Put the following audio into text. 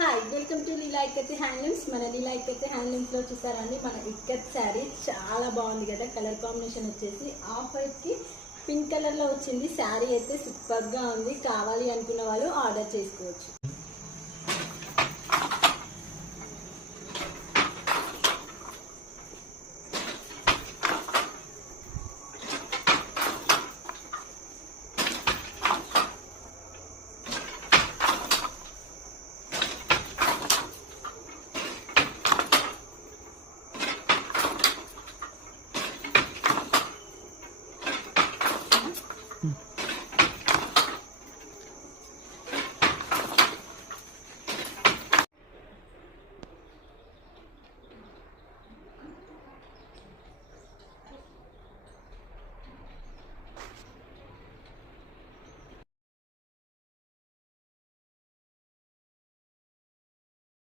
Hi welcome to Leela ikat handlooms. మన లీలా ఇక్కత్ హ్యాండ్లూమ్స్లో చూసారండి మన ఇక్కత్ శారీ చాలా బాగుంది కదా. కలర్ కాంబినేషన్ వచ్చేసి ఆఫ్ వైట్కి పింక్ కలర్లో వచ్చింది. శారీ అయితే సూపర్గా ఉంది. కావాలి అనుకున్న వాళ్ళు ఆర్డర్ చేసుకోవచ్చు.